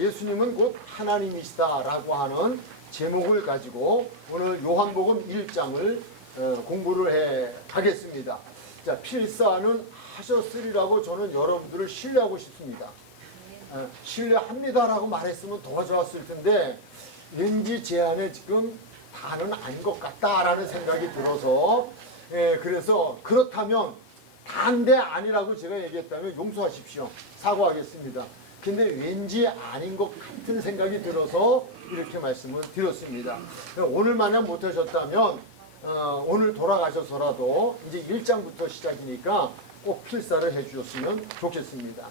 예수님은 곧 하나님이시다라고 하는 제목을 가지고 오늘 요한복음 1장을 공부를 해 가겠습니다. 자, 필사는 하셨으리라고 저는 여러분들을 신뢰하고 싶습니다. 신뢰합니다라고 말했으면 더 좋았을 텐데 왠지 제 안에 지금 다는 아닌 것 같다라는 생각이 들어서 그래서 그렇다면 다인데 아니라고 제가 얘기했다면 용서하십시오. 사과하겠습니다. 근데 왠지 아닌 것 같은 생각이 들어서 이렇게 말씀을 드렸습니다. 오늘만은 못하셨다면 오늘 돌아가셔서라도 이제 1장부터 시작이니까 꼭 필사를 해주셨으면 좋겠습니다.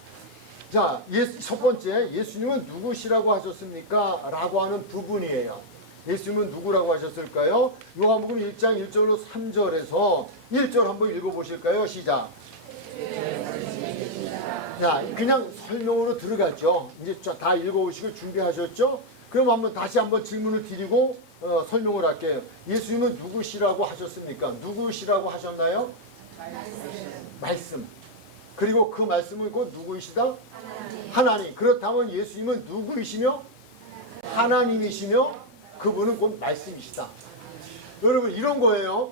자, 첫 번째, 예수님은 누구시라고 하셨습니까? 라고 하는 부분이에요. 예수님은 누구라고 하셨을까요? 요한복음 1장 1절로 3절에서 1절 한번 읽어보실까요? 시작. 자, 그냥 설명으로 들어갔죠. 이제 다 읽어오시고 준비하셨죠? 그럼 한번 다시 한번 질문을 드리고 설명을 할게요. 예수님은 누구시라고 하셨습니까? 누구시라고 하셨나요? 말씀. 그리고 그 말씀은 곧 누구이시다? 하나님. 그렇다면 예수님은 누구이시며? 하나님이시며 그분은 곧 말씀이시다. 여러분 이런 거예요.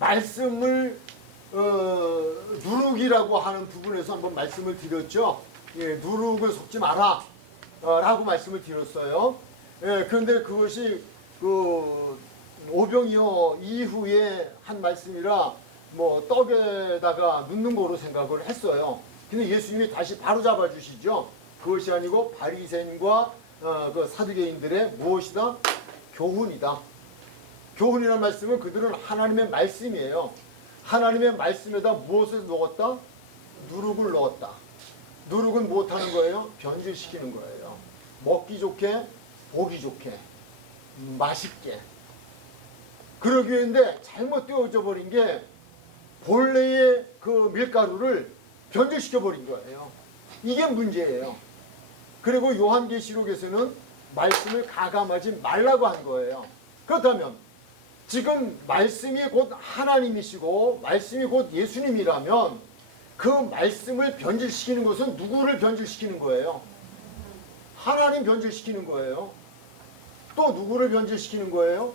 말씀을 누룩이라고 하는 부분에서 한번 말씀을 드렸죠. 예, 누룩을 섞지 마라 라고 말씀을 드렸어요. 예, 그런데 그것이 그 오병이어 이후에 한 말씀이라 뭐 떡에다가 넣는 거로 생각을 했어요. 근데 예수님이 다시 바로 잡아 주시죠. 그것이 아니고 바리새인과 그 사두개인들의 무엇이다? 교훈이다. 교훈이라는 말씀은 그들은 하나님의 말씀이에요. 하나님의 말씀에다 무엇을 넣었다? 누룩을 넣었다. 누룩은 무엇하는 거예요? 변질시키는 거예요. 먹기 좋게, 보기 좋게, 맛있게. 그러기 위해인데 잘못 떼어져 버린 게 본래의 그 밀가루를 변질시켜 버린 거예요. 이게 문제예요. 그리고 요한계시록에서는 말씀을 가감하지 말라고 한 거예요. 그렇다면 지금 말씀이 곧 하나님이시고 말씀이 곧 예수님이라면 그 말씀을 변질시키는 것은 누구를 변질시키는 거예요? 하나님 변질시키는 거예요. 또 누구를 변질시키는 거예요?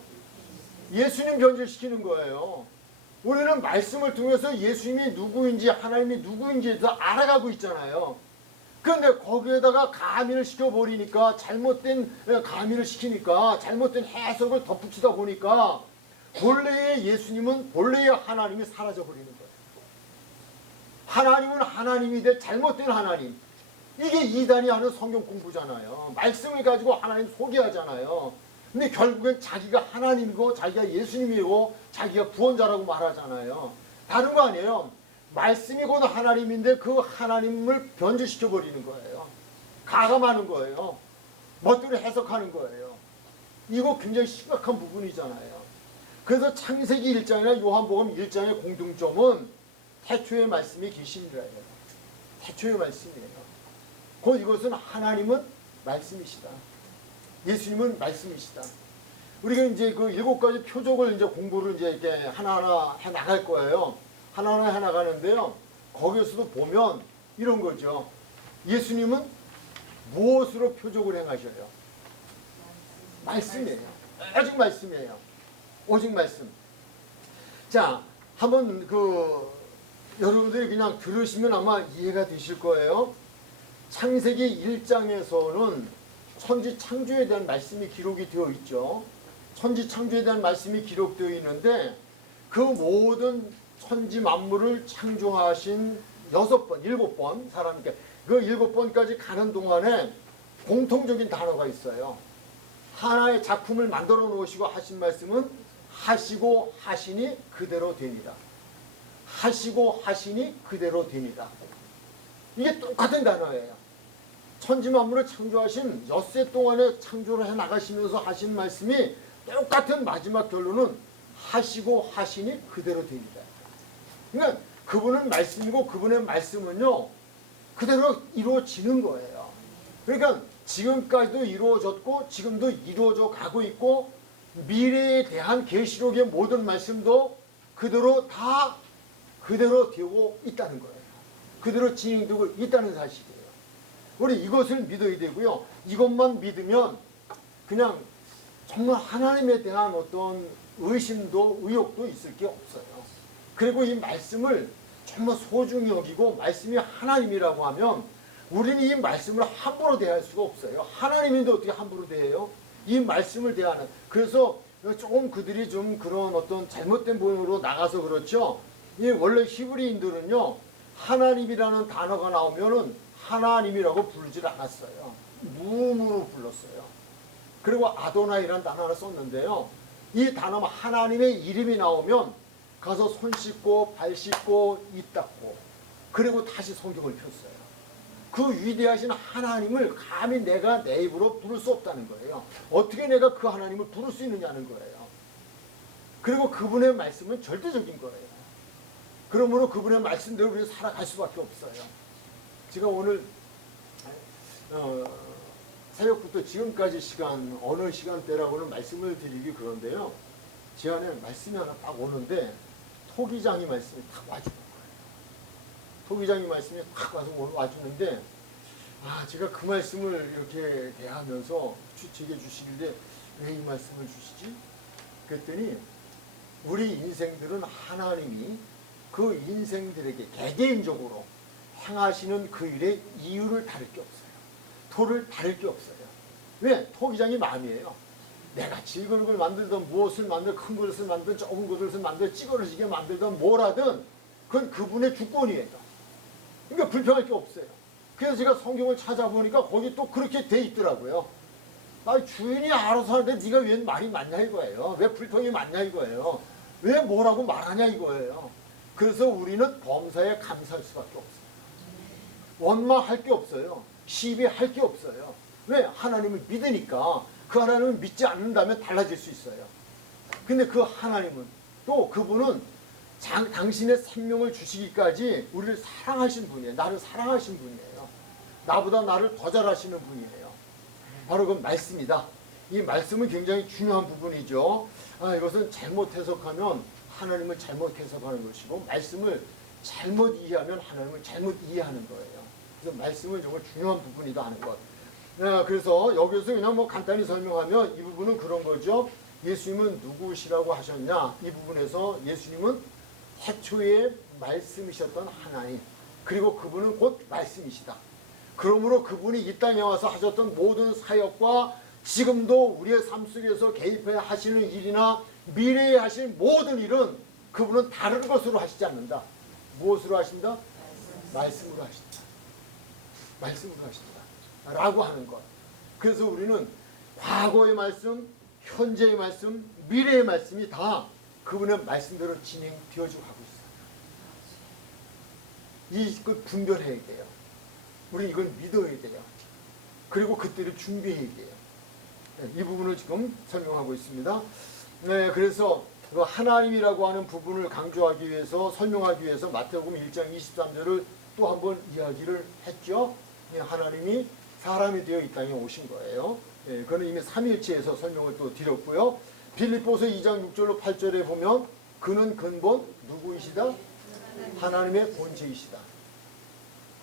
예수님 변질시키는 거예요. 우리는 말씀을 통해서 예수님이 누구인지 하나님이 누구인지에 대해서 알아가고 있잖아요. 그런데 거기에다가 가미를 시켜버리니까 잘못된 가미를 시키니까 잘못된 해석을 덧붙이다 보니까 본래의 예수님은 본래의 하나님이 사라져버리는 거예요. 하나님은 하나님인데 잘못된 하나님. 이게 이단이 하는 성경 공부잖아요. 말씀을 가지고 하나님 소개하잖아요. 근데 결국엔 자기가 하나님이고 자기가 예수님이고 자기가 구원자라고 말하잖아요. 다른 거 아니에요. 말씀이 곧 하나님인데 그 하나님을 변질시켜 버리는 거예요. 가감하는 거예요. 멋대로 해석하는 거예요. 이거 굉장히 심각한 부분이잖아요. 그래서 창세기 1장이나 요한복음 1장의 공통점은 태초의 말씀이 계시니라예요. 태초의 말씀이에요. 곧 이것은 하나님은 말씀이시다. 예수님은 말씀이시다. 우리가 이제 그 7가지 표적을 이제 공부를 이제 이렇게 하나하나 해 나갈 거예요. 하나하나 해 나가는데요. 거기에서도 보면 이런 거죠. 예수님은 무엇으로 표적을 행하셔요? 말씀이에요. 오직 말씀이에요. 오직 말씀. 자, 한번 여러분들이 그냥 들으시면 아마 이해가 되실 거예요. 창세기 1장에서는 천지 창조에 대한 말씀이 기록이 되어 있죠. 천지 창조에 대한 말씀이 기록되어 있는데 그 모든 천지 만물을 창조하신 6번, 7번 사람께 그 7번까지 가는 동안에 공통적인 단어가 있어요. 하나의 작품을 만들어 놓으시고 하신 말씀은 하시고 하시니 그대로 됩니다. 하시고 하시니 그대로 됩니다. 이게 똑같은 단어예요. 천지 만물을 창조하신 엿새 동안에 창조를 해 나가시면서 하신 말씀이 똑같은 마지막 결론은 하시고 하시니 그대로 됩니다. 그러니까 그분은 말씀이고 그분의 말씀은요 그대로 이루어지는 거예요. 그러니까 지금까지도 이루어졌고 지금도 이루어져 가고 있고 미래에 대한 계시록의 모든 말씀도 그대로 다 그대로 되고 있다는 거예요. 그대로 진행되고 있다는 사실이에요. 우리 이것을 믿어야 되고요. 이것만 믿으면 그냥 정말 하나님에 대한 어떤 의심도 의욕도 있을 게 없어요. 그리고 이 말씀을 정말 소중히 여기고 말씀이 하나님이라고 하면 우리는 이 말씀을 함부로 대할 수가 없어요. 하나님인데 어떻게 함부로 대해요? 이 말씀을 대하는. 그래서 조금 그들이 좀 그런 어떤 잘못된 본으로 나가서 그렇죠. 이 원래 히브리인들은요, 하나님이라는 단어가 나오면은 하나님이라고 부르질 않았어요. 무음으로 불렀어요. 그리고 아도나이라는 단어를 썼는데요. 이 단어만 하나님의 이름이 나오면 가서 손 씻고 발 씻고 입 닦고 그리고 다시 성경을 폈어요. 그 위대하신 하나님을 감히 내가 내 입으로 부를 수 없다는 거예요. 어떻게 내가 그 하나님을 부를 수 있느냐는 거예요. 그리고 그분의 말씀은 절대적인 거예요. 그러므로 그분의 말씀대로 우리가 살아갈 수밖에 없어요. 제가 오늘 새벽부터 지금까지 시간, 어느 시간대라고는 말씀을 드리기 그런데요. 제 안에 말씀이 하나 딱 오는데 토기장이 말씀이 딱 와주는 거예요. 토기장이 말씀이 딱 와서 와주는데 제가 그 말씀을 이렇게 대하면서 주책해 주시길래 왜 이 말씀을 주시지? 그랬더니 우리 인생들은 하나님이 그 인생들에게 개개인적으로 행하시는 그 일에 이유를 다를 게 없어요. 토를 다를 게 없어요. 왜? 토기장이 마음이에요. 내가 질그릇 걸 만들든 무엇을 만들든 큰 그릇을 만들든 좁은 그릇을 만들든 찌그러지게 만들든 뭐라든 그건 그분의 주권이에요. 그러니까 불평할 게 없어요. 그래서 제가 성경을 찾아보니까 거기 또 그렇게 돼 있더라고요. 주인이 알아서 하는데 네가 왜 말이 많냐 이거예요. 왜 불평이 많냐 이거예요. 왜 뭐라고 말하냐 이거예요. 그래서 우리는 범사에 감사할 수밖에 없어요. 원망할 게 없어요. 시비할 게 없어요. 왜? 하나님을 믿으니까. 그 하나님을 믿지 않는다면 달라질 수 있어요. 근데 그 하나님은 또 그분은 당신의 생명을 주시기까지 우리를 사랑하신 분이에요. 나를 사랑하신 분이에요. 나보다 나를 더 잘하시는 분이에요. 바로 그 말씀이다. 이 말씀은 굉장히 중요한 부분이죠. 이것은 잘못 해석하면 하나님을 잘못 해석하는 것이고 말씀을 잘못 이해하면 하나님을 잘못 이해하는 거예요. 그래서 말씀은 정말 중요한 부분이다 하는 것. 그래서 여기서 그냥 뭐 간단히 설명하면 이 부분은 그런 거죠. 예수님은 누구시라고 하셨냐? 이 부분에서 예수님은 태초에 말씀이셨던 하나님, 그리고 그분은 곧 말씀이시다. 그러므로 그분이 이 땅에 와서 하셨던 모든 사역과 지금도 우리의 삶 속에서 개입해 하시는 일이나 미래에 하실 모든 일은 그분은 다른 것으로 하시지 않는다. 무엇으로 하신다? 말씀으로 하신다. 말씀으로 하신다. 라고 하는 것. 그래서 우리는 과거의 말씀, 현재의 말씀, 미래의 말씀이 다 그분의 말씀대로 진행되어지고 하고 있어요. 이걸 분별해야 돼요. 우리 이걸 믿어야 돼요. 그리고 그때를 준비해야 돼요. 이 부분을 지금 설명하고 있습니다. 그래서 그 하나님이라고 하는 부분을 강조하기 위해서 설명하기 위해서 마태복음 1장 23절을 또 한번 이야기를 했죠. 하나님이 사람이 되어 이 땅에 오신 거예요. 그는 이미 삼위일체에서 설명을 또 드렸고요. 빌립보서 2장 6절로 8절에 보면 그는 근본 누구이시다? 하나님의 본체이시다.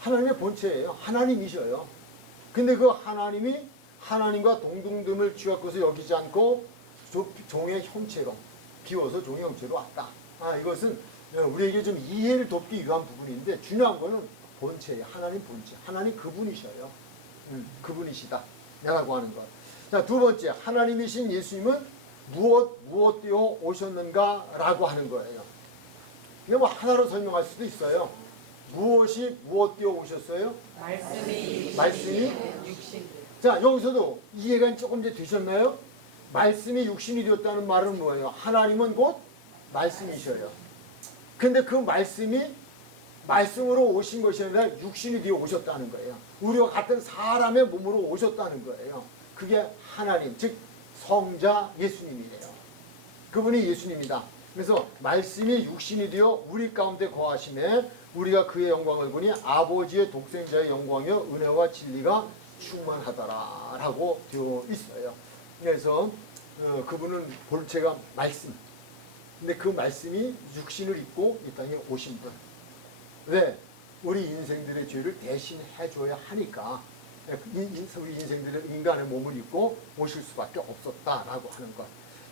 하나님의 본체예요. 하나님이셔요. 근데 그 하나님이 하나님과 동등됨을 쥐어 것을 여기지 않고 종의 형체로 비워서 종의 형체로 왔다. 이것은 우리에게 좀 이해를 돕기 위한 부분인데 중요한 거는 본체예요. 하나님 본체. 하나님 그분이셔요. 그분이시다. 라고 하는 것. 자, 두 번째, 하나님이신 예수님은 무엇 되어 오셨는가? 라고 하는 거예요. 이거 뭐 하나로 설명할 수도 있어요. 무엇이 무엇 되어 오셨어요? 말씀이 육신. 자, 여기서도 이해가 조금 이제 되셨나요? 말씀이 육신이 되었다는 말은 뭐예요? 하나님은 곧 말씀이셔요. 근데 그 말씀이 말씀으로 오신 것이 아니라 육신이 되어 오셨다는 거예요. 우리와 같은 사람의 몸으로 오셨다는 거예요. 그게 하나님, 즉 성자 예수님이에요. 그분이 예수님이다. 그래서 말씀이 육신이 되어 우리 가운데 거하심에 우리가 그의 영광을 보니 아버지의 독생자의 영광이요 은혜와 진리가 충만하더라 라고 되어 있어요. 그래서 그분은 본체가 말씀. 근데 그 말씀이 육신을 입고 이 땅에 오신 분. 왜? 우리 인생들의 죄를 대신해 줘야 하니까 우리 인생들의 인간의 몸을 입고 오실 수밖에 없었다라고 하는 것.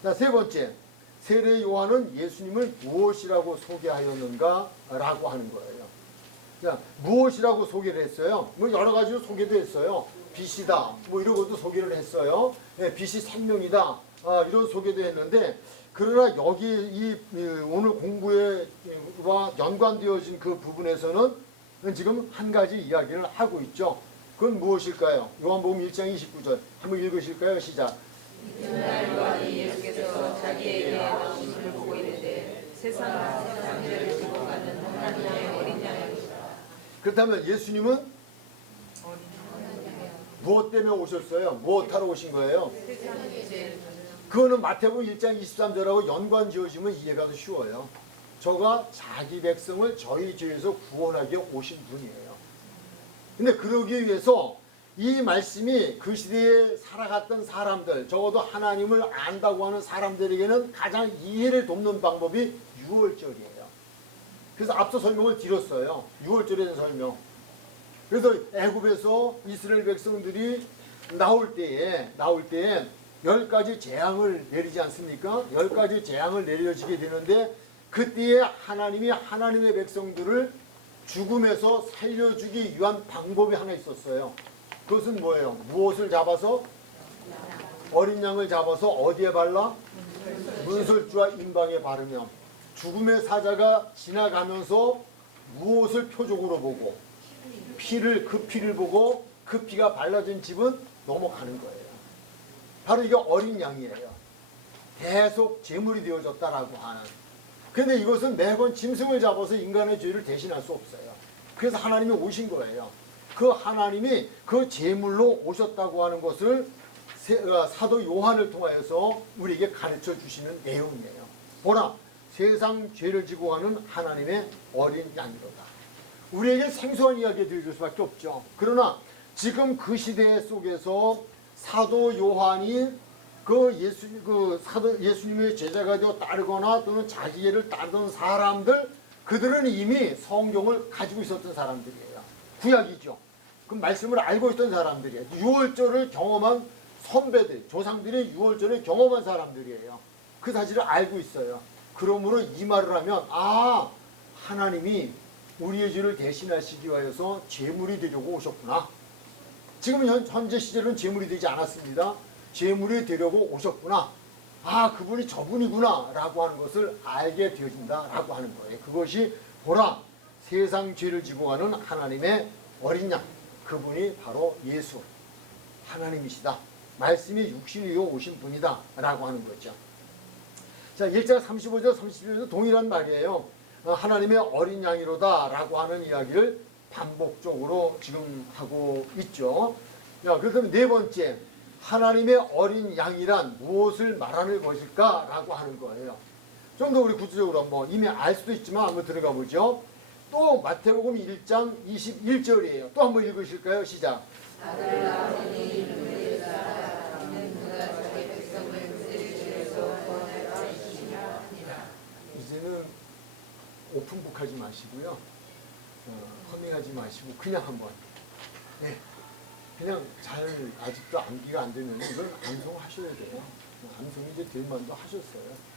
자, 세 번째, 세례 요한은 예수님을 무엇이라고 소개하였는가라고 하는 거예요. 자, 무엇이라고 소개를 했어요? 뭐 여러 가지로 소개도 했어요. 빛이다, 뭐 이런 것도 소개를 했어요. 네, 빛이 생명이다, 이런 소개도 했는데, 그러나 여기 오늘 공부와 연관되어진 그 부분에서는 지금 한 가지 이야기를 하고 있죠. 그건 무엇일까요? 요한복음 1장 29절 한번 읽으실까요? 시작. 이튿날 요한이 예수께서 자기에게 나오심을 보고 이르되 세상은 장제를 지고 가는 하나님의 어린 양이시다. 그렇다면 예수님은 무엇 때문에 오셨어요? 무엇하러 오신 거예요? 그거는 마태복음 1장 23절하고 연관 지어지면 이해가 더 쉬워요. 저가 자기 백성을 저희 죄에서 구원하기 오신 분이에요. 근데 그러기 위해서 이 말씀이 그 시대에 살아갔던 사람들, 적어도 하나님을 안다고 하는 사람들에게는 가장 이해를 돕는 방법이 유월절이에요. 그래서 앞서 설명을 드렸어요. 유월절에 대한 설명. 그래서 애굽에서 이스라엘 백성들이 나올 때에 10가지 재앙을 내리지 않습니까? 10가지 재앙을 내려지게 되는데, 그때에 하나님이 하나님의 백성들을 죽음에서 살려주기 위한 방법이 하나 있었어요. 그것은 뭐예요? 무엇을 잡아서? 어린 양을 잡아서 어디에 발라? 문설주와 임방에 바르면 죽음의 사자가 지나가면서 무엇을 표적으로 보고? 그 피를 보고 그 피가 발라진 집은 넘어가는 거예요. 바로 이게 어린 양이에요. 계속 제물이 되어졌다라고 하는. 그런데 이것은 매번 짐승을 잡아서 인간의 죄를 대신할 수 없어요. 그래서 하나님이 오신 거예요. 그 하나님이 그 제물로 오셨다고 하는 것을 사도 요한을 통하여서 우리에게 가르쳐 주시는 내용이에요. 보라, 세상 죄를 지고 가는 하나님의 어린 양이로다. 우리에게 생소한 이야기 들려줄 수밖에 없죠. 그러나 지금 그 시대 속에서 사도 요한이 예수님의 제자가 되어 따르거나 또는 자기를 따르던 사람들, 그들은 이미 성경을 가지고 있었던 사람들이에요. 구약이죠. 그 말씀을 알고 있던 사람들이에요. 유월절을 경험한 선배들, 조상들이 유월절을 경험한 사람들이에요. 그 사실을 알고 있어요. 그러므로 이 말을 하면, 하나님이 우리의 죄를 대신하시기 위해서 제물이 되려고 오셨구나. 지금 현재 시절은 제물이 되지 않았습니다. 제물이 되려고 오셨구나. 그분이 저분이구나 라고 하는 것을 알게 되어진다 라고 하는 거예요. 그것이 보라, 세상 죄를 지고 가는 하나님의 어린 양, 그분이 바로 예수 하나님이시다. 말씀이 육신이요 오신 분이다 라고 하는 거죠. 자, 1장 35절 37절도 동일한 말이에요. 하나님의 어린 양이로다 라고 하는 이야기를 반복적으로 지금 하고 있죠. 그래서 네 번째, 하나님의 어린 양이란 무엇을 말하는 것일까 라고 하는 거예요. 좀 더 우리 구체적으로 한번, 이미 알 수도 있지만 한번 들어가 보죠. 또 마태복음 1장 21절이에요. 또 한번 읽으실까요? 시작. 아들 낳으니 누구의 사라 있는 그가 자기 백성을 그들의 죄에서 구원하라 하시니라. 이제는 오픈북 하지 마시고요. 허밍하지 마시고 그냥 한번, 그냥 잘 아직도 암기가 안 되면 이걸 암송하셔야 돼요. 암송이 이제 될 만도 하셨어요.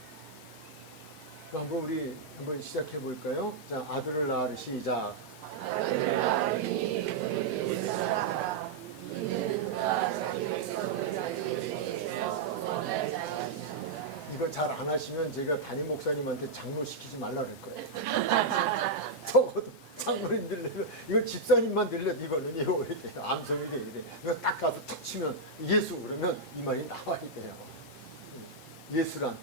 한번 우리 한번 시작해 볼까요? 자, 아들을 낳으리 시작. 아들을 낳으니 누구의 사라 있는 그가 자기 백성을 자기의 죄에서 구원하라 하시니라. 이거 잘 안 하시면 제가 담임 목사님한테 장로시키지 말라 그럴 거예요. 적어도 장로님들 이거 집사님만 들려도 이거는 이거 이래 돼요. 암송이 돼 이래. 이거 딱 가서 탁 치면 예수 그러면 이 말이 나와야 돼요. 예수란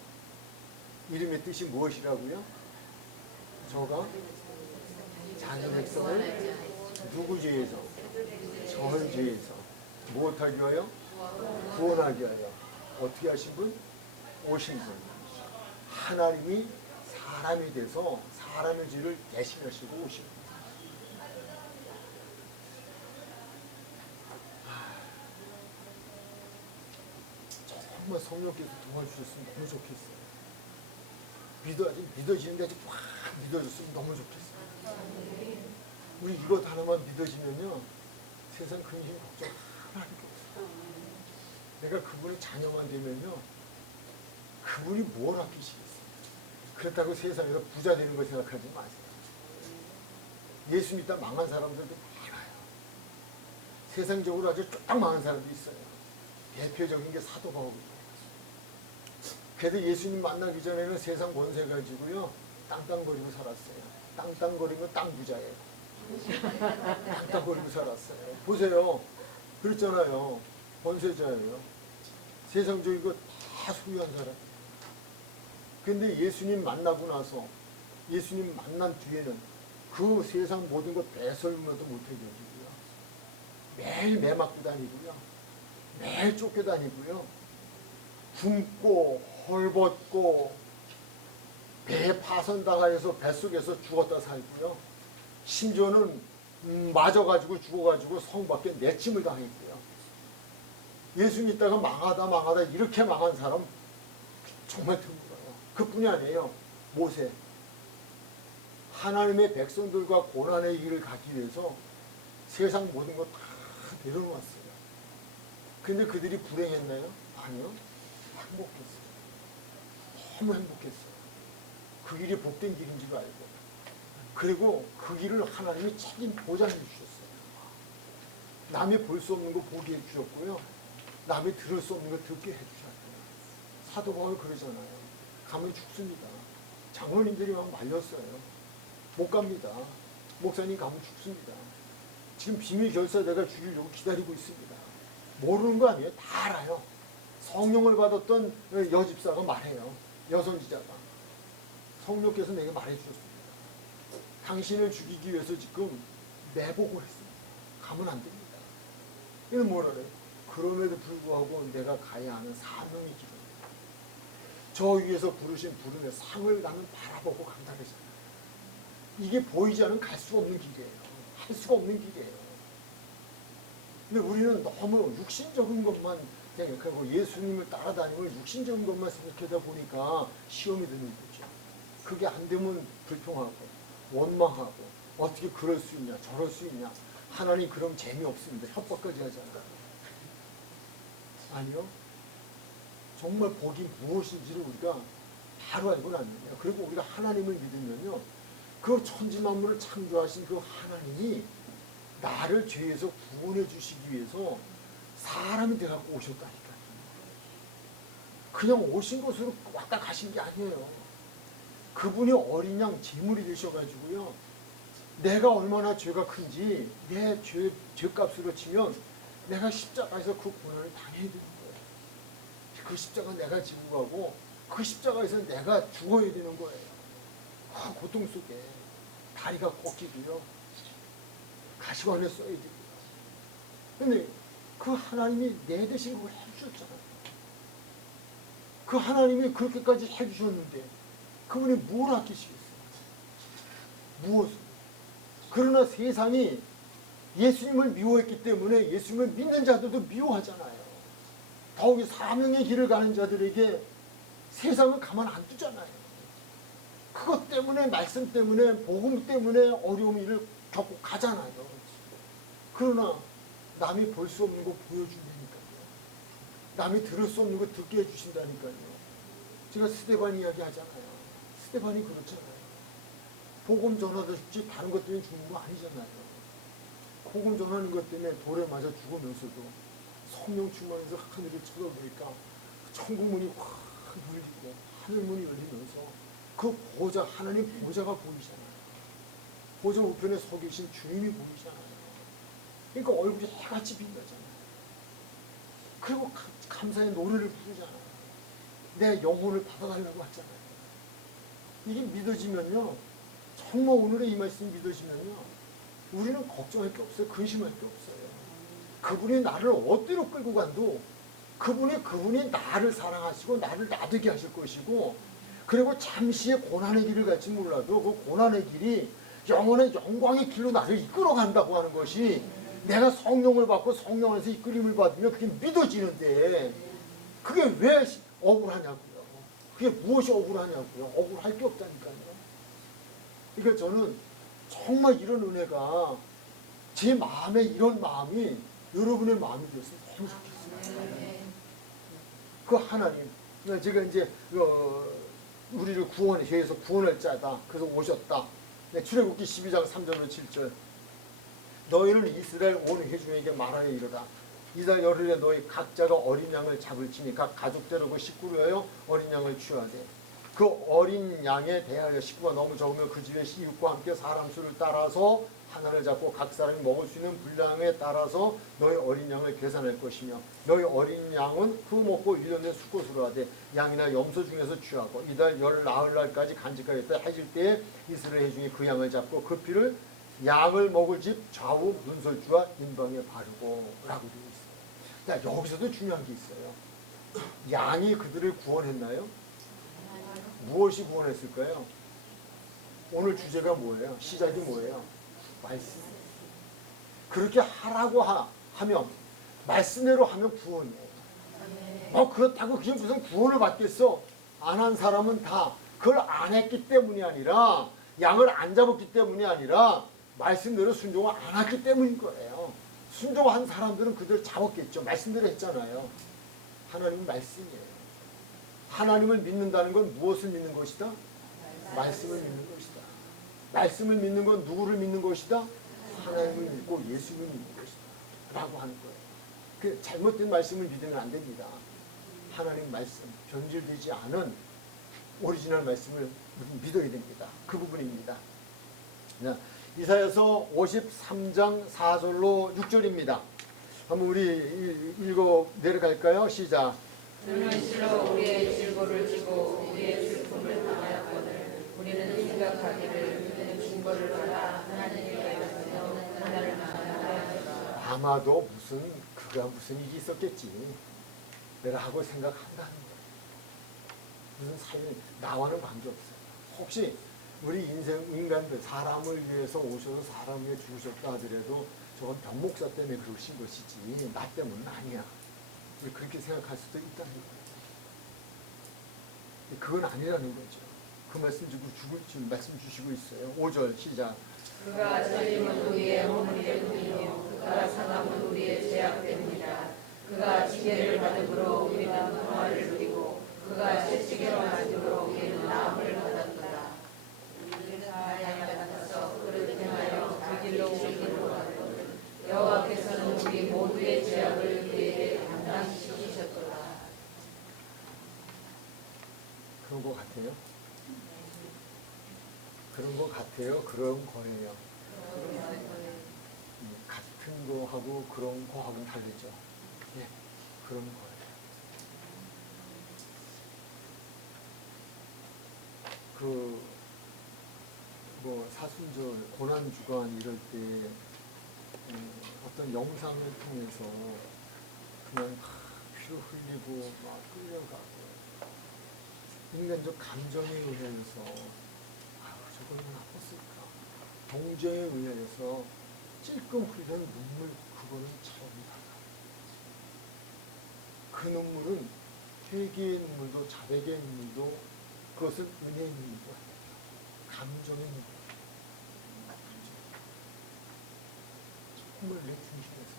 이름의 뜻이 무엇이라고요? 저가 자기 백성을 누구 죄에서? 저의 죄에서 무엇하기 위하여? 구원하기 위하여. 어떻게 하신 분? 오신 분. 하나님이 사람이 돼서 사람의 죄를 대신하시고 오신 분. 정말 성령께서 도와주셨으면 너무 좋겠어요. 믿어지는데 아주 확 믿어졌으면 너무 좋겠어요. 우리 이것 하나만 믿어지면요, 세상 근심 걱정 하나님께 없어요. 내가 그분의 자녀만 되면요, 그분이 뭘 아끼시겠어요? 그렇다고 세상에서 부자 되는 거 생각하지 마세요. 예수 믿다 망한 사람들도 많아요. 세상적으로 아주 쫙 망한 사람도 있어요. 대표적인 게 사도 바울이에요. 그래도 예수님 만나기 전에는 세상 권세 가지고요, 땅땅거리고 살았어요. 땅땅거리면 땅 부자예요. 땅땅거리고 살았어요. 보세요. 그랬잖아요. 권세자예요. 세상적인 거 다 소유한 사람. 근데 예수님 만나고 나서, 예수님 만난 뒤에는 그 세상 모든 것 배설물도 못하게 해주고요. 매일 매 맞고 다니고요. 매일 쫓겨다니고요. 굶고 헐벗고 배에 파손당해서 뱃속에서 죽었다 살고요. 심지어는 맞아가지고 죽어가지고 성 밖에 내침을 당했고요. 예수 믿다가 망하다 이렇게 망한 사람 정말 드물어요. 그뿐이 아니에요. 모세. 하나님의 백성들과 고난의 길을 가기 위해서 세상 모든 것 다 내려놓았어요. 근데 그들이 불행했나요? 아니요. 행복했어요. 너무 행복했어요. 그 길이 복된 길인 줄 알고. 그리고 그 길을 하나님이 책임 보장해 주셨어요. 남이 볼 수 없는 거 보게 해 주셨고요. 남이 들을 수 없는 거 듣게 해 주셨고요. 사도 바울 그러잖아요. 가면 죽습니다. 장로님들이 막 말렸어요. 못 갑니다. 목사님 가면 죽습니다. 지금 비밀 결사대가 죽이려고 기다리고 있습니다. 모르는 거 아니에요? 다 알아요. 성령을 받았던 여집사가 말해요. 여선지자가. 성령께서 내게 말해 주셨습니다. 당신을 죽이기 위해서 지금 내복을 했습니다. 가면 안 됩니다. 이건 뭐라 그래요? 그럼에도 불구하고 내가 가야 하는 사명이 길어요. 저 위에서 부르신 부름의 상을 나는 바라보고 간다그랬잖아요. 이게 보이지 않으면 갈 수가 없는 길이에요. 할 수가 없는 길이에요. 근데 우리는 너무 육신적인 것만 생각하고 예수님을 따라다니고 육신적인 것만 생각하다 보니까 시험이 드는 거죠. 그게 안 되면 불평하고 원망하고 어떻게 그럴 수 있냐 저럴 수 있냐. 하나님 그럼 재미없습니다. 협박까지 하잖아요. 아니요. 정말 복이 무엇인지를 우리가 바로 알고 납니다. 그리고 우리가 하나님을 믿으면요. 그 천지만물을 창조하신 그 하나님이 나를 죄에서 구원해 주시기 위해서 사람이 되어갖고 오셨다니까요. 그냥 오신 곳으로 왔다 가신 게 아니에요. 그분이 어린 양 제물이 되셔가지고요. 내가 얼마나 죄가 큰지 내 죄값으로 치면 내가 십자가에서 그 고난을 당해야 되는 거예요. 그 십자가 내가 지고 가고 그 십자가에서 내가 죽어야 되는 거예요. 그 고통 속에 다리가 꺾이고요. 가시관을 써야 되고요. 근데 그 하나님이 내 대신 그걸 해주셨잖아요. 그 하나님이 그렇게까지 해주셨는데 그분이 뭘 아끼시겠어요? 무엇을? 그러나 세상이 예수님을 미워했기 때문에 예수님을 믿는 자들도 미워하잖아요. 더욱이 사명의 길을 가는 자들에게 세상은 가만 안 두잖아요. 그것 때문에 말씀 때문에 복음 때문에 어려움을 겪고 가잖아요. 그러나 남이 볼 수 없는 거 보여준다니까요. 남이 들을 수 없는 거 듣게 해주신다니까요. 제가 스데반 이야기 하잖아요. 스데반이 그렇잖아요. 복음 전하듯이 다른 것 때문에 죽는 거 아니잖아요. 복음 전하는 것 때문에 돌에 맞아 죽으면서도 성령 충만해서 하늘을 쳐다보니까 천국문이 확 열리고 하늘문이 열리면서 그 보좌, 하나님 보좌가 보이잖아요. 보좌 우편에 서 계신 주님이 보이잖아요. 그러니까 얼굴이 해같이 빛나잖아요. 그리고 감사의 노래를 부르잖아요. 내 영혼을 받아달라고 하잖아요. 이게 믿어지면요. 정말 오늘의 이 말씀이 믿어지면요. 우리는 걱정할 게 없어요. 근심할 게 없어요. 그분이 나를 어디로 끌고 간도 그분이 나를 사랑하시고 나를 놔두게 하실 것이고 그리고 잠시의 고난의 길을 갈지 몰라도 그 고난의 길이 영원의 영광의 길로 나를 이끌어 간다고 하는 것이 내가 성령을 받고 성령 안에서 이끌림을 받으면 그게 믿어지는데 그게 왜 억울하냐고요. 그게 무엇이 억울하냐고요. 억울할 게 없다니까요. 그러니까 저는 정말 이런 은혜가 제 마음에 이런 마음이 여러분의 마음이 되었으면 너무 좋겠어요. 그 하나님, 제가 이제 우리를 구원해 죄에서 구원할 자다. 그래서 오셨다. 출애굽기 12장 3절로 7절. 너희는 이스라엘 온 회중에게 말하여 이르라. 이달 열흘에 너희 각자가 어린 양을 잡을지니 각 가족대로 그 식구를 하여 어린 양을 취하되 그 어린 양에 대하여 식구가 너무 적으면 그 집의 이웃과 함께 사람 수를 따라서 하나를 잡고 각 사람이 먹을 수 있는 분량에 따라서 너희 어린 양을 계산할 것이며 너희 어린 양은 그 먹고 1년 내 수고수로 하되 양이나 염소 중에서 취하고 이달 열 나흘날까지 간직하였다 하실 때에 이스라엘 회중이 그 양을 잡고 그 피를 양을 먹을 집 좌우 문설주와 인방에 바르고 라고 되어 있어요. 자, 여기서도 중요한 게 있어요. 양이 그들을 구원했나요? 무엇이 구원했을까요? 오늘 주제가 뭐예요? 시작이 뭐예요? 말씀. 그렇게 하라고 하면 말씀대로 하면 구원이에요. 그렇다고 그게 무슨 구원을 받겠어? 안 한 사람은 다 그걸 안 했기 때문이 아니라 양을 안 잡았기 때문이 아니라 말씀대로 순종을 안 했기 때문인 거예요. 순종한 사람들은 그대로 잡았겠죠. 말씀대로 했잖아요. 하나님은 말씀이에요. 하나님을 믿는다는 건 무엇을 믿는 것이다? 말씀을 믿는 것이다. 말씀을 믿는 건 누구를 믿는 것이다? 하나님을 믿고 예수를 믿는 것이다. 라고 하는 거예요. 그 잘못된 말씀을 믿으면 안 됩니다. 하나님 말씀, 변질되지 않은 오리지널 말씀을 믿어야 됩니다. 그 부분입니다. 이사야서 53장 4절로 6절입니다. 한번 우리 읽어 내려갈까요? 시작. 너는 실로 우리의 질고를 지고 우리의 슬픔을 당하였거늘 우리는 생각하기를 그는 중고를 받아 하나님께 너는 하나를 만나야 아마도 그가 무슨 일이 있었겠지. 내가 하고 생각한다는 거예요. 무슨 사연 나와는 관계없어요. 혹시 우리 인간들 사람을 위해서 오셔서 사람을 위해 죽으셨다 하더라도 저건 병목사 때문에 그러신 것이지 나 때문은 아니야. 그렇게 생각할 수도 있다는 거예요. 그건 아니라는 거죠. 그 말씀 지금 말씀 주시고 있어요. 5절 시작. 그가 잘림은 우리의 허물 때문이요 그가 상함은 우리의 죄악 때문이다. 그가 징계를 받음으로 우리는 평화를 누리고 그가 채찍으로 맞음으로 우리는 나음을 받았다. 우리는 다 양같아서 그를 행하여 그 길로 우리로 가거든 여호와께서는 우리 모두의 죄악을 그에게 담당히 시키셨도다. 그런 것 같아요? 그런 것 같아요? 그런 거예요. 같은 거하고 그런 거하고는 다르죠. 예, 그런 거예요. 사순절, 고난주간 이럴 때 어떤 영상을 통해서 그냥 피를 흘리고 막 끌려가고 인간적 감정에 의해서 저걸 왜 나빴을까? 동정에 의해서 찔끔 흘리는 눈물, 그거는 처음이다. 그 눈물은 회개의 눈물도 자백의 눈물도 그것을 은혜의 눈물도 아니에요. 감정의 눈물. 정말 내 중심에서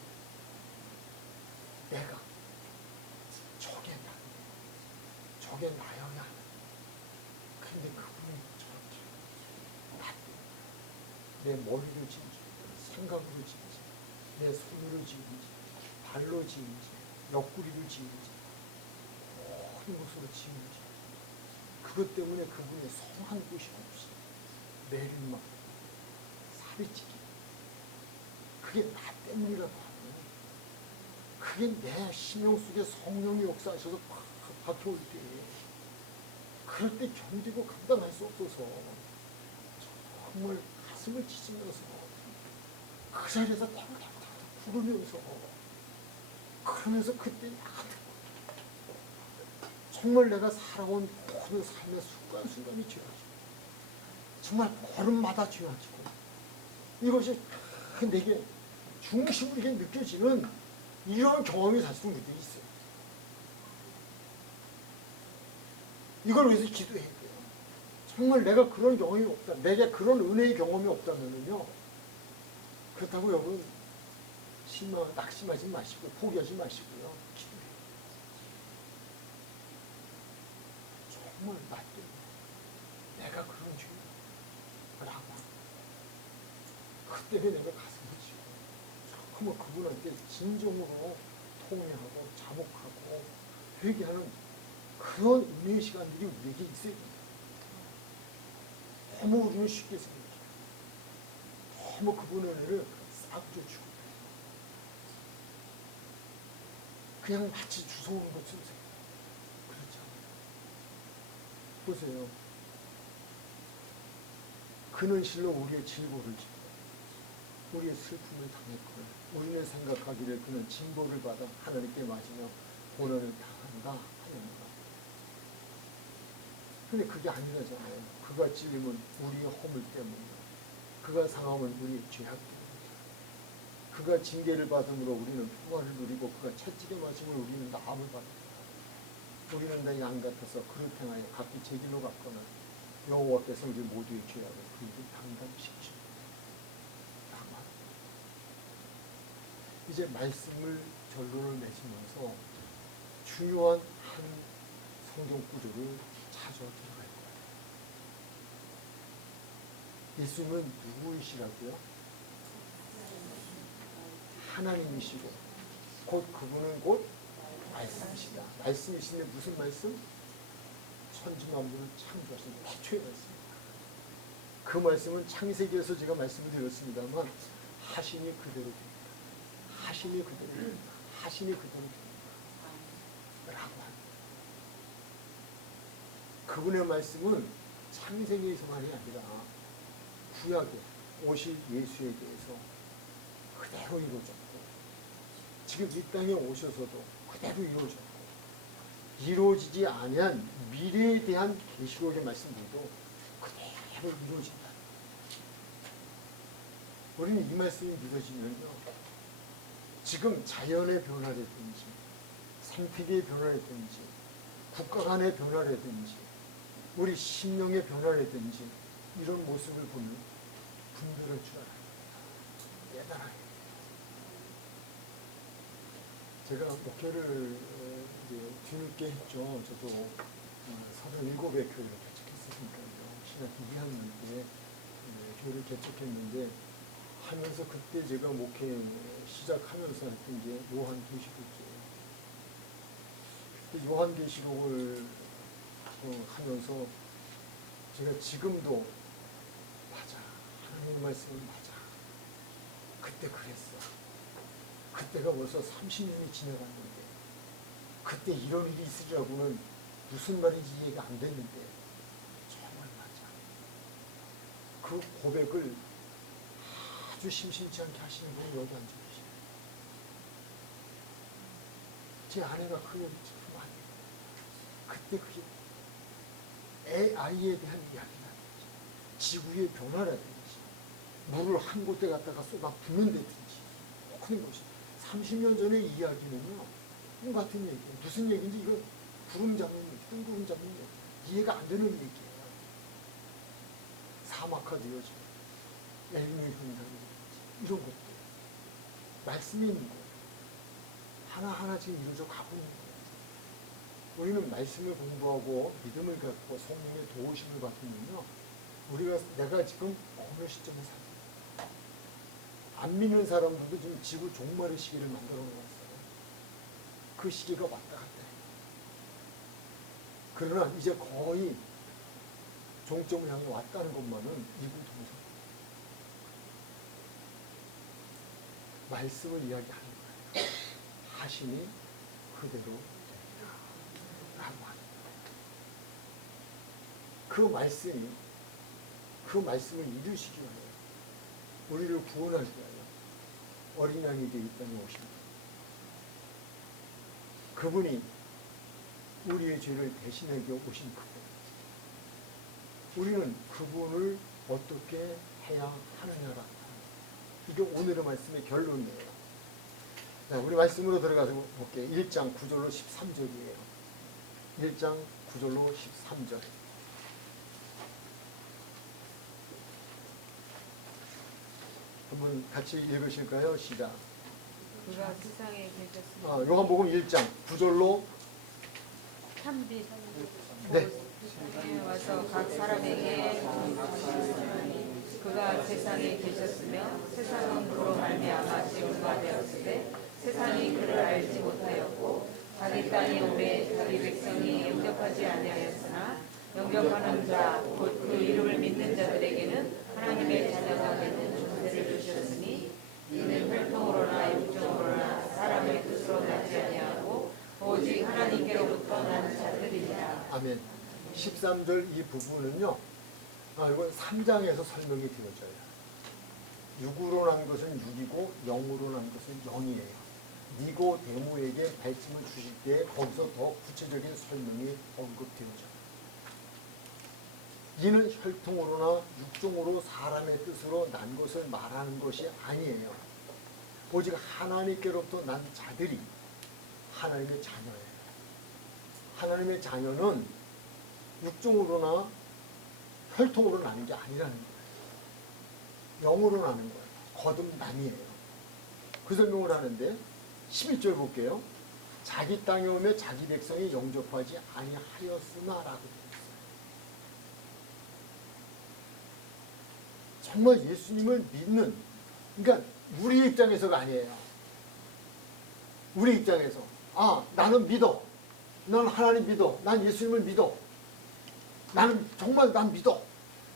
내가 저게 나인데 저게 나여야 하는 근데 그분이 저렇게 나 때문에 내 머리로 지은지 생각으로 지은지 내 손으로 지은지 발로 지은지 옆구리를 지은지 모든 것으로 지은지 그것 때문에 그분의 성한 곳이 없이 내림막 살이 찌기 그게 나 때문이라고 하면 그게 내 심령 속에 성령이 역사하셔서 팍 박혀올 때 그럴 때 견디고 감당할 수 없어서 정말 가슴을 찢으면서 그 자리에서 땡땡땡 부르면서 그러면서 그때 정말 내가 살아온 모든 삶의 순간순간이 죄악이고 정말 걸음마다 죄악이고 이것이 내게 중심으로 이게 느껴지는 이런 경험이 사실은 그때 있어요. 이걸 위해서 기도해야 돼요. 정말 내가 그런 경험이 없다. 내게 그런 은혜의 경험이 없다면요. 그렇다고 여러분 낙심하지 마시고 포기하지 마시고요. 기도해요. 정말 나 때문에 내가 그런 죄라고 그때에 내가 가슴을 치고 정말 그분한테 진정으로 통회하고 자복하고 회개하는 그런 은혜의 시간들이 우리에게 있어야 됩니다. 너무 우리는 쉽게 생각해요. 너무 그분의 은혜를 싹줘주고 그냥 마치 주워오는 것처럼 생각해요. 그렇지 않아요. 보세요. 그는 실로 우리의 질보를 지고 우리의 슬픔을 당했거늘 우리는 생각하기를 그는 징벌을 받아 하나님께 맞으며 고난을 당한다 하였노라. 근데 그게 아니라잖아요. 그가 찔림은 우리의 허물 때문이요 그가 상함은 우리의 죄악 때문이요 그가 징계를 받음으로 우리는 평화를 누리고 그가 채찍에 맞음으로 우리는 나음을 받았다. 우리는 다 양 같아서 그릇 행하여 각기 제 길로 갔거나 여호와께서 우리 모두의 죄악을 그에게 담당시키십니다. 이제 말씀을 결론을 맺으면서 중요한 한 성경 구조를 찾아 들어갈 거예요. 예수님은 누구이시라고요? 하나님이시고 곧 그분은 곧 말씀이시다. 말씀이신데 무슨 말씀? 천지만물을 창조하신 태초의 말씀입니다. 그 말씀은 창세기에서 제가 말씀을 드렸습니다만 하시니 그대로 됩니다. 하시니 그대로 됩니다. 하시니 그대로 됩니다. 라고 합니다. 그분의 말씀은 창세기에서만이 아니라 구약에 오실 예수에 대해서 그대로 이루어졌고 지금 이 땅에 오셔서도 그대로 이루어졌고 이루어지지 아니한 미래에 대한 계시록의 말씀들도 그대로 이루어진다. 우리는 이 말씀이 믿어지면요 지금 자연의 변화라든지 생태계의 변화라든지 국가 간의 변화라든지 우리 심령의 변화라든지 이런 모습을 보면 분별할 줄 알아요. 대단하게. 제가 목회를 이제 뒤늦게 했죠. 저도 37의 교회를 개척했으니까요. 신학교 2학년 때 교회를 개척했는데 하면서 그때 제가 목회 시작하면서 했던 게 요한계시록이에요. 그때 요한계시록을 하면서 제가 지금도 맞아. 하나님의 말씀은 맞아. 그때 그랬어. 그때가 벌써 30년이 지나갔는데 그때 이런 일이 있으리라고는 무슨 말인지 이해가 안 됐는데 정말 맞아. 그 고백을 아주 심심치 않게 하시는 분이 여기 앉아 계시네요. 제 아내가 그 얘기 참 많이 해요. 그때 그게 아이에 대한 이야기라든지 지구의 변화라든지 물을 한 곳에 갖다가 쏟아 붓는다든지 그런 것이 30년 전의 이야기는요 똑같은 얘기예요. 무슨 얘기인지 이거 구름 잡는 얘기, 뜬구름 잡는 얘기 이해가 안 되는 얘기예요. 사막화되어지고 엘니뇨 현상이 이런 것들 말씀이 있는 거예요. 하나하나 지금 이루어져 가고 있는 거예요. 우리는 말씀을 공부하고 믿음을 갖고 성령의 도우심을 받으면요 내가 지금 어느 시점에 살고 안 믿는 사람들도 지금 지구 종말의 시기를 만들어 놓았어요. 그 시기가 왔다 갔다 해요. 그러나 이제 거의 종점을 향해 왔다는 것만은 이구동성. 말씀을 이야기하는 거예요. 하시니 그대로 됩니다. 라고 합니다. 그 말씀을 이루시기 위하여 우리를 구원하기 위하여 어린 양이 되어 이 땅에 오십니다. 그분이 우리의 죄를 대신하게 오신 그분. 우리는 그분을 어떻게 해야 하느냐라. 이게 오늘의 말씀의 결론이에요. 자, 우리 말씀으로 들어가서 볼게요. 1장 9절로 13절이에요. 1장 9절로 13절. 한번 같이 읽으실까요? 시작. 그가 세상에 계셨으며 요한복음 1장 9절로 참빛 네. 와서 각 사람에게 주셨으니 그가 세상에 계셨으며 세상은 그로 말미암아 지음바 되었으되 세상이 그를 알지 못하였고 자기 땅에 오매 자기 백성이 영접하지 아니하였으나 영접하는 자 곧 그 이름을 믿는 자들에게는 하나님의 자녀가 되는 존재를 주셨으니 이는 혈통으로나 육정으로나 사람의 뜻으로 나지 아니하고 오직 하나님께로부터 난 자들이니라. 아멘. 13절 이 부분은요. 이건 3장에서 설명이 되어져요. 육으로 난 것은 육이고 영으로 난 것은 영이에요. 니고데모에게 말씀을 주실 때 거기서 더 구체적인 설명이 언급되어져요. 이는 혈통으로나 육종으로 사람의 뜻으로 난 것을 말하는 것이 아니에요. 오직 하나님께로부터 난 자들이 하나님의 자녀예요. 하나님의 자녀는 육종으로나 혈통으로 나는 게 아니라는 거예요. 영으로 나는 거예요. 거듭남이에요. 그 설명을 하는데 11절 볼게요. 자기 땅에 오며 자기 백성이 영접하지 아니하였으나라고 되어 있어요. 정말 예수님을 믿는, 그러니까 우리 입장에서가 아니에요. 우리 입장에서 나는 믿어. 난 하나님 믿어. 난 예수님을 믿어. 나는 정말 난 믿어.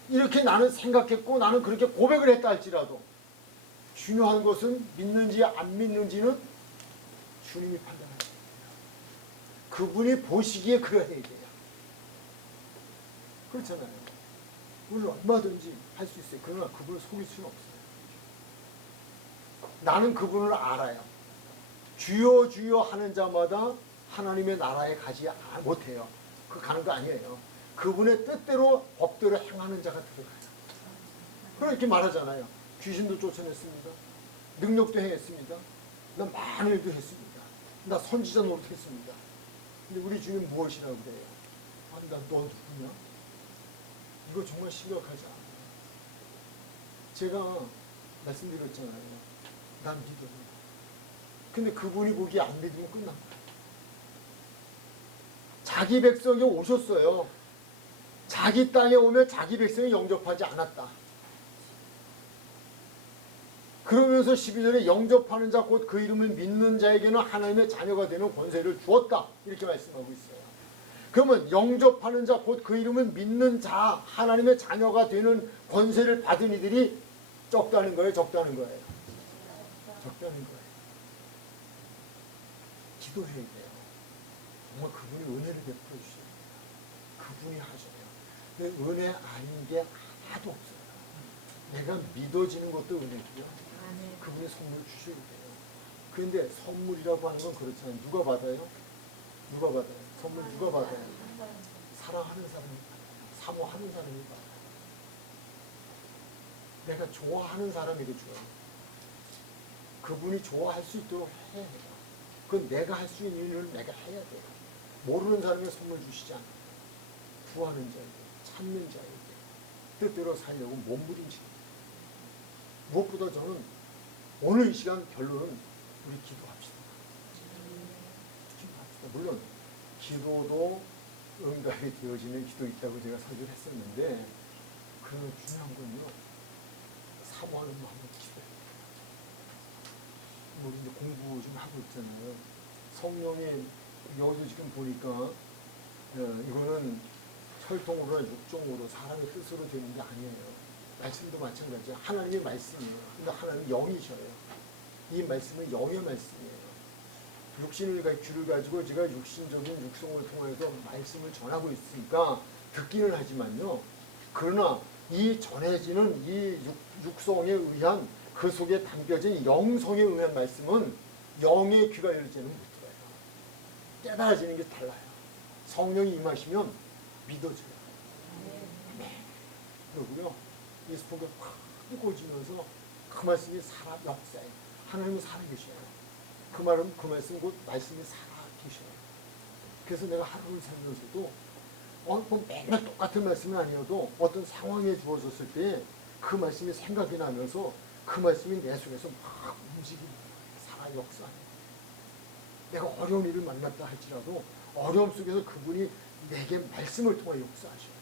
이렇게 나는 생각했고 나는 그렇게 고백을 했다 할지라도 중요한 것은 믿는지 안 믿는지는 주님이 판단하십니다. 그분이 보시기에 그래야 돼요. 그렇잖아요. 우리는 얼마든지 할 수 있어요. 그러나 그분을 속일 수는 없어요. 나는 그분을 알아요. 주여 주여 하는 자마다 하나님의 나라에 가지 못해요. 그 가는 거 아니에요. 그분의 뜻대로 법대로 행하는 자가 들어가요. 그렇게 말하잖아요. 귀신도 쫓아냈습니다. 능력도 행했습니다. 나 많은 일도 했습니다. 나 선지자 노릇했습니다. 근데 우리 주님 무엇이라고 그래요? 너 누구냐? 이거 정말 심각하지 않아요. 제가 말씀드렸잖아요. 난 믿어요. 근데 그분이 보기에 안 믿으면 끝난 거예요. 자기 백성이 오셨어요. 자기 땅에 오면 자기 백성이 영접하지 않았다. 그러면서 12절에 영접하는 자 곧 그 이름을 믿는 자에게는 하나님의 자녀가 되는 권세를 주었다. 이렇게 말씀하고 있어요. 그러면 영접하는 자 곧 그 이름을 믿는 자, 하나님의 자녀가 되는 권세를 받은 이들이 적다는 거예요? 적다는 거예요? 적다는 거예요. 기도해야 돼요. 정말 그분이 은혜를 베풀어 주셔야 돼요. 그분이 하셔요. 근데 은혜 아닌 게 하나도 없어요. 내가 믿어지는 것도 은혜고요. 그분이 선물을 주셔야 돼요. 그런데 선물이라고 하는 건 그렇잖아요. 누가 받아요? 누가 받아요? 선물 누가 받아요? 사랑하는 사람이 받아요. 사모하는 사람이 받아요. 내가 좋아하는 사람에게 줘요. 그분이 좋아할 수 있도록 해야 해요. 그건 내가 할 수 있는 일을 내가 해야 돼요. 모르는 사람에게 선물 주시지 않아요. 구하는 자에게, 찾는 자에게 뜻대로 살려고 몸부림치는 무엇보다 저는 오늘 이 시간 결론은 우리 기도합시다. 기도합시다. 물론 기도도 응답이 되어지는 기도 있다고 제가 설교를 했었는데 그 중요한 건요. 사모하는 마음으로 기도해요. 우리 이제 공부 좀 하고 있잖아요. 성령이 여기서 지금 보니까 이거는 혈통으로나 육종으로 사람의 뜻으로 되는 게 아니에요. 말씀도 마찬가지예요. 하나님의 말씀이에요. 근데 하나님은 영이셔요. 이 말씀은 영의 말씀이에요. 육신을 귀를 가지고 제가 육신적인 육성을 통해서 말씀을 전하고 있으니까 듣기는 하지만요. 그러나 이 전해지는 이 육성에 의한 그 속에 담겨진 영성에 의한 말씀은 영의 귀가 열리지는 못 들어요. 깨달아지는 게 달라요. 성령이 임하시면 믿어져요. 네. 그러고요. 이 스포가 확 뜨거워지면서 그 말씀이 살아 역사예요. 하나님은 살아계셔요. 그 말은 그 말씀 곧 말씀이 살아계셔요. 그래서 내가 하루를 살면서도 뭐 맨날 똑같은 말씀은 아니어도 어떤 상황에 주어졌을 때 그 말씀이 생각이 나면서 그 말씀이 내 속에서 막 움직이는 거예요. 역사하는 거예요. 내가 어려운 일을 만났다 할지라도 어려움 속에서 그분이 내게 말씀을 통해 역사하셔요.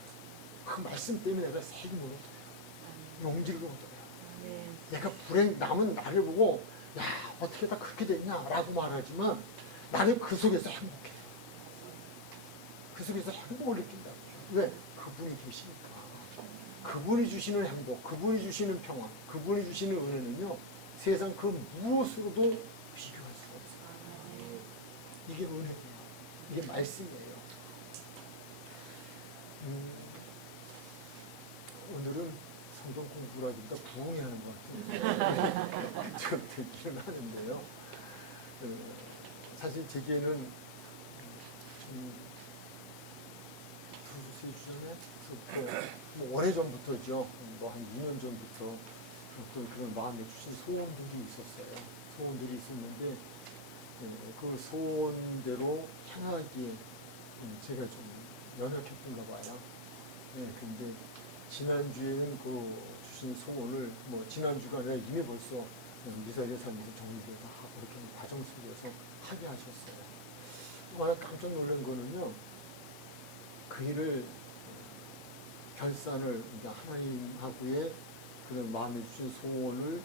그 말씀 때문에 내가 세게 못 얻어요. 용기를 얻어요. 내가 불행, 남은 나를 보고 야 어떻게 다 그렇게 됐냐라고 말하지만 나는 그 속에서 행복해요. 그 속에서 행복을 느낀다. 왜? 그분이 계시니까. 그분이 주시는 행복, 그분이 주시는 평화, 그분이 주시는 은혜는요 세상 그 무엇으로도 비교할 수가 없어요. 이게 은혜예요. 이게 말씀이에요. 오늘은 성경 공부라기보다 부흥이 하는 것 같아요. 좀 듣기는 하는데요. 사실 제게는 두세 주 전에 뭐 오래전부터죠. 뭐 한 2년 전부터 그런 마음에 주신 소원들이 있었어요. 소원들이 있었는데 그 소원대로 향하기에 제가 좀 연약했던가 봐요. 근데 지난주에는 그 주신 소원을 뭐 지난주가 아니라 이미 벌써 미사예산에서 정리되고 하고 이렇게 과정 속에서 하게 하셨어요. 하나 깜짝 놀란 거는요. 그 일을 결산을 그러니까 하나님하고의 그런 마음에 주신 소원을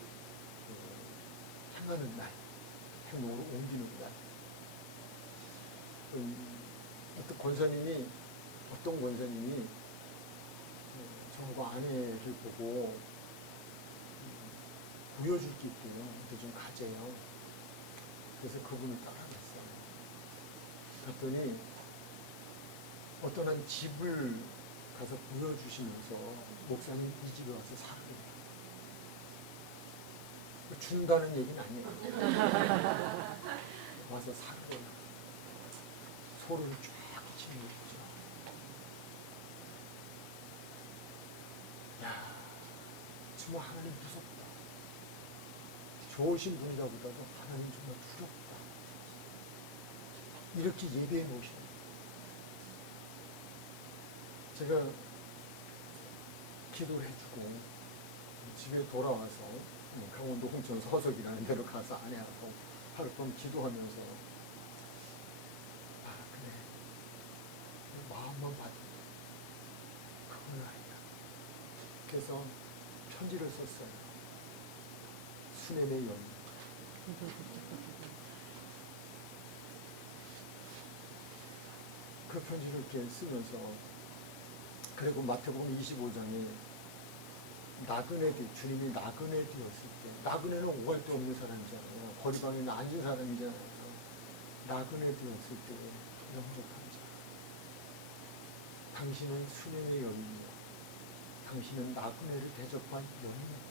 향하는 날, 행동으로 옮기는 날. 어떤 권사님이 저하고 아내를 보고 보여줄 게 있대요. 근데 좀 가재요. 그래서 그분을 따라갔어요. 갔더니 어떤 한 집을 가서 보여주시면서 목사님 이 집에 와서 살아요. 준다는 얘기는 아니에요. 와서 살아요. 소를 쫙 치는 거죠. 야, 정말 하나님 무섭다. 좋으신 분이라 보다도 하나님 정말 두렵다. 이렇게 예배해 놓으시는 제가 기도를 해주고 집에 돌아와서 강원도 홍천 서석이라는 데로 가서 아내하고 하룻밤 기도하면서 그래 마음만 받으면 그건 아니야. 그래서 편지를 썼어요. 수냄의 여인. 그 편지를 이렇게 쓰면서 그리고 마태복음 25장에 주님이 나그네 되었을 때, 나그네는 오갈 데 없는 사람이잖아요. 거리방에 앉은 사람이잖아요. 나그네 되었을 때 영접한 자. 당신은 수냄의 여인이요. 당신은 나그네를 대접한 여인이요.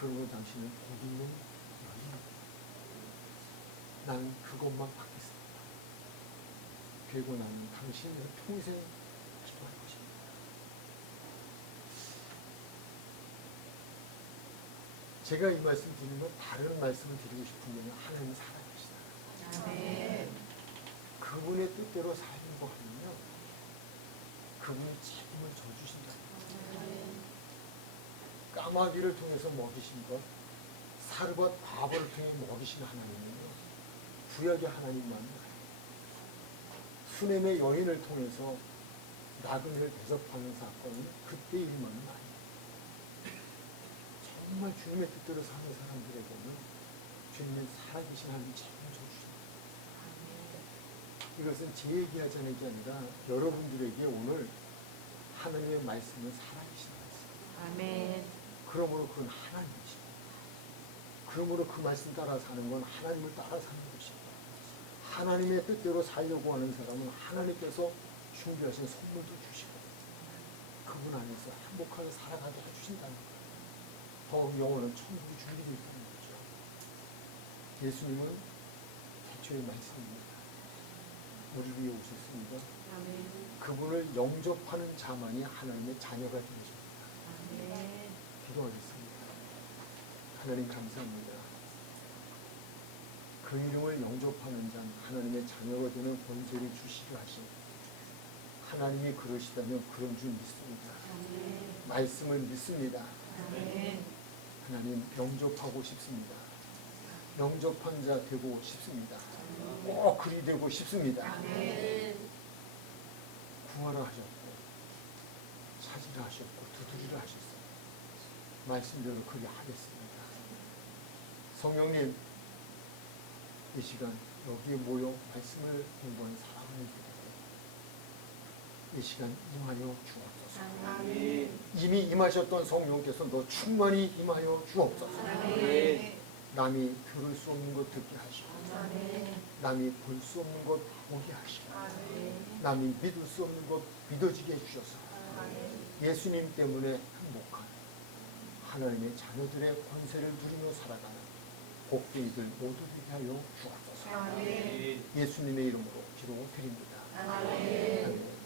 그리고 당신은 복 있는 여인이요. 난 그것만 받겠습니다. 그리고 나는 당신에서 평생 기도할 것입니다. 제가 이 말씀 드리면 다른 말씀을 드리고 싶은 게 하나님은 살아계시다. 아멘. 그분의 뜻대로 살려고 하면요. 그분이 책임을 져주신다. 까마귀를 통해서 먹이신 것, 사르밧 바보를 통해 먹이신 하나님은요. 구약의 하나님만 나요. 수냄의 여인을 통해서 나그네를 대접하는 사건은 그때 일만 나요. 정말 주님의 뜻대로 사는 사람들에게는 주님은 살아계신 하나님 책임을 져주십니다. 이것은 제 얘기하자는 게 아니라 여러분들에게 오늘 하나님의 말씀은 살아계신 말씀. 아멘. 그러므로 그건 하나님이십니다. 그러므로 그 말씀 따라 사는 건 하나님을 따라 사는 것입니다. 하나님의 뜻대로 살려고 하는 사람은 하나님께서 준비하신 선물도 주시고 그분 안에서 행복하게 살아가게 해주신다는 거예요. 더욱 영원한 천국이 준비되어 있다는 거죠. 예수님은 태초의 말씀입니다. 우리 위해 오셨습니다. 아멘. 그분을 영접하는 자만이 하나님의 자녀가 되십니다. 아멘. 기도하겠습니다. 하나님 감사합니다. 그 이름을 영접하는 자 하나님의 자녀가 되는 권세를 주시려 하신 하나님이 그러시다면 그런 줄 믿습니다. 아멘. 말씀을 믿습니다. 아멘. 하나님 영접하고 싶습니다. 영접한 자 되고 싶습니다. 꼭 그리 되고 싶습니다. 구하라 하셨고 찾으라 하셨고 두드리라 하셨습니다. 말씀대로 그리 하겠습니다. 성령님, 이 시간 여기에 모여 말씀을 공부한 사랑을 드리고 이 시간 임하여 주옵소서. 이미 임하셨던 성령께서 더 충만히 임하여 주옵소서. 남이 들을 수 없는 것 듣게 하시고 남이 볼 수 없는 것 보게 하시고 남이 믿을 수 없는 것 믿어지게 해주셔서 예수님 때문에 행복한 하나님의 자녀들의 권세를 누리며 살아가는 복되이들 모두 되게 하여 주옵소서. 예수님의 이름으로 기도드립니다. 아멘.